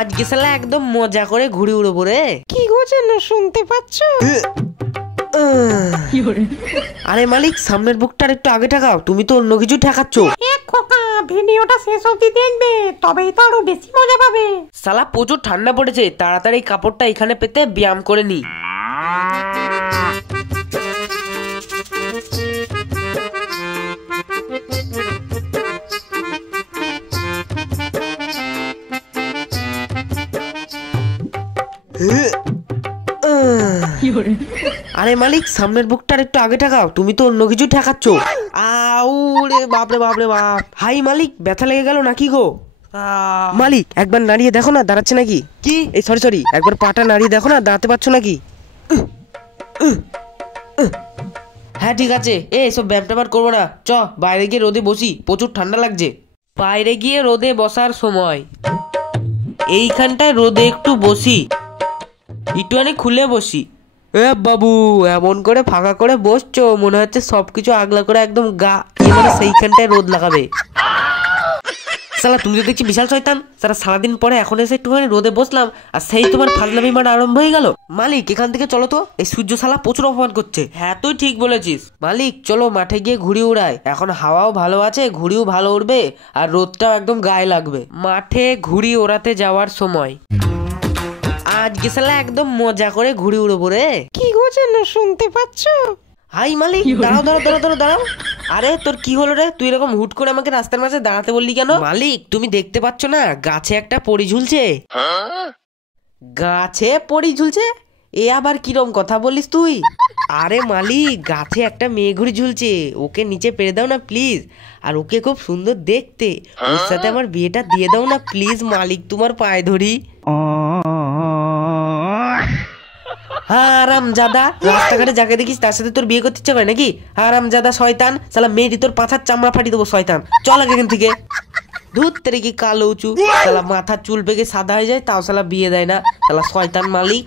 আজকে শালা একদম মজা করে ঘুড়ি উড়বো রে। কি গো যেন শুনতে পাচ্ছ? আরে মালিক, সামনের বুকটার একটু আগে ঠাকাও, তুমি তো অন্য কিছু ঠেকাচ্ছ। খোকা, ভিডিওটা শেষ অবধি দেখবে, তবেই তো আরো বেশি মজা পাবে। শালা প্রচুর ঠান্ডা পড়েছে, তাড়াতাড়ি কাপড়টা এখানে পেতে ব্যায়াম করে নি। আরে মালিক, সামনের বুকটার একটু আগে ঠাকাও, তুমি তো অন্য কিছু ঠেকাচ্ছ। আউরে বাপরে বাপরে বাপ। হাই মালিক, ব্যথা লেগে গেল নাকি গো? মালিক একবার নাড়িয়ে দেখো না, দাঁড়াচ্ছে নাকি? কি এই সরি একবার পাটা নাড়িয়ে দেখো না, দাঁড়াতে পারছো নাকি? হ্যাঁ ঠিক আছে, এসব ব্যায়াম করবো না, চ বাইরে গিয়ে রোদে বসি, প্রচুর ঠান্ডা লাগছে। বাইরে গিয়ে রোদে বসার সময় এইখানটায় রোদে একটু বসি, একটুখানি খুলে বসি। এ বাবু, এমন করে ফাঁকা করে বসছো, মনে হচ্ছে সবকিছু আগলা করে একদম গা মানে সেইখানটায় রোদ লাগাবে। সালা তুমি তো দেখছি বিশাল শয়তান। সারা সারাদিন পরে এখন এসে একটুখানি রোদে বসলাম, আর সেই তোমার ফাজলামি মারা আরম্ভ হয়ে গেল। মালিক এখান থেকে চলো তো, এই সূর্য শালা প্রচুর অপমান করছে। হ্যাঁ তুই ঠিক বলেছিস মালিক, চলো মাঠে গিয়ে ঘুড়ি উড়াই, এখন হাওয়াও ভালো আছে, ঘুড়িও ভালো উড়বে, আর রোদটাও একদম গায়ে লাগবে। মাঠে ঘুড়ি ওড়াতে যাওয়ার সময় আজকে শালা একদম মজা করে ঘুড়ি উড়বো রে। কি গো যেন শুনতে পাচ্ছ? হাই মালিক, দাঁড়াও দাঁড়াও দাঁড়াও দাঁড়াও দাঁড়াও। আরে তোর কি হলো রে, তুই এরকম হুট করে আমাকে রাস্তার মাঝে দাঁড়াতে বললি কেন? মালিক তুমি দেখতে পাচ্ছ না, গাছে একটা পরী ঝুলছে। গাছে পরী ঝুলছে? এ আবার কিরম কথা বলিস তুই? আরে মালিক, গাছে একটা মেয়ে ঘুড়ি ঝুলছে, ওকে নিচে পেরে দাও না প্লিজ, আর ওকে খুব সুন্দর দেখতে, ওর সাথে আমার বিয়েটা দিয়ে দাও না প্লিজ মালিক, তোমার পায়ে ধরি। হারামজাদা, রাস্তাঘাটে যাকে দেখিস তার সাথে তোর বিয়ে করতে ইচ্ছে করে নাকি? হারামজাদা শয়তান, শালা মেয়েটি তোর পাছার চামড়া ফাটিয়ে দেবো শয়তান, চল আগে এখান থেকে। ধুত তেরে কি কালো উঁচু, শালা মাথার চুল পেকে সাদা হয়ে যায়, তাও শালা বিয়ে দেয় না, শালা শয়তান মালিক।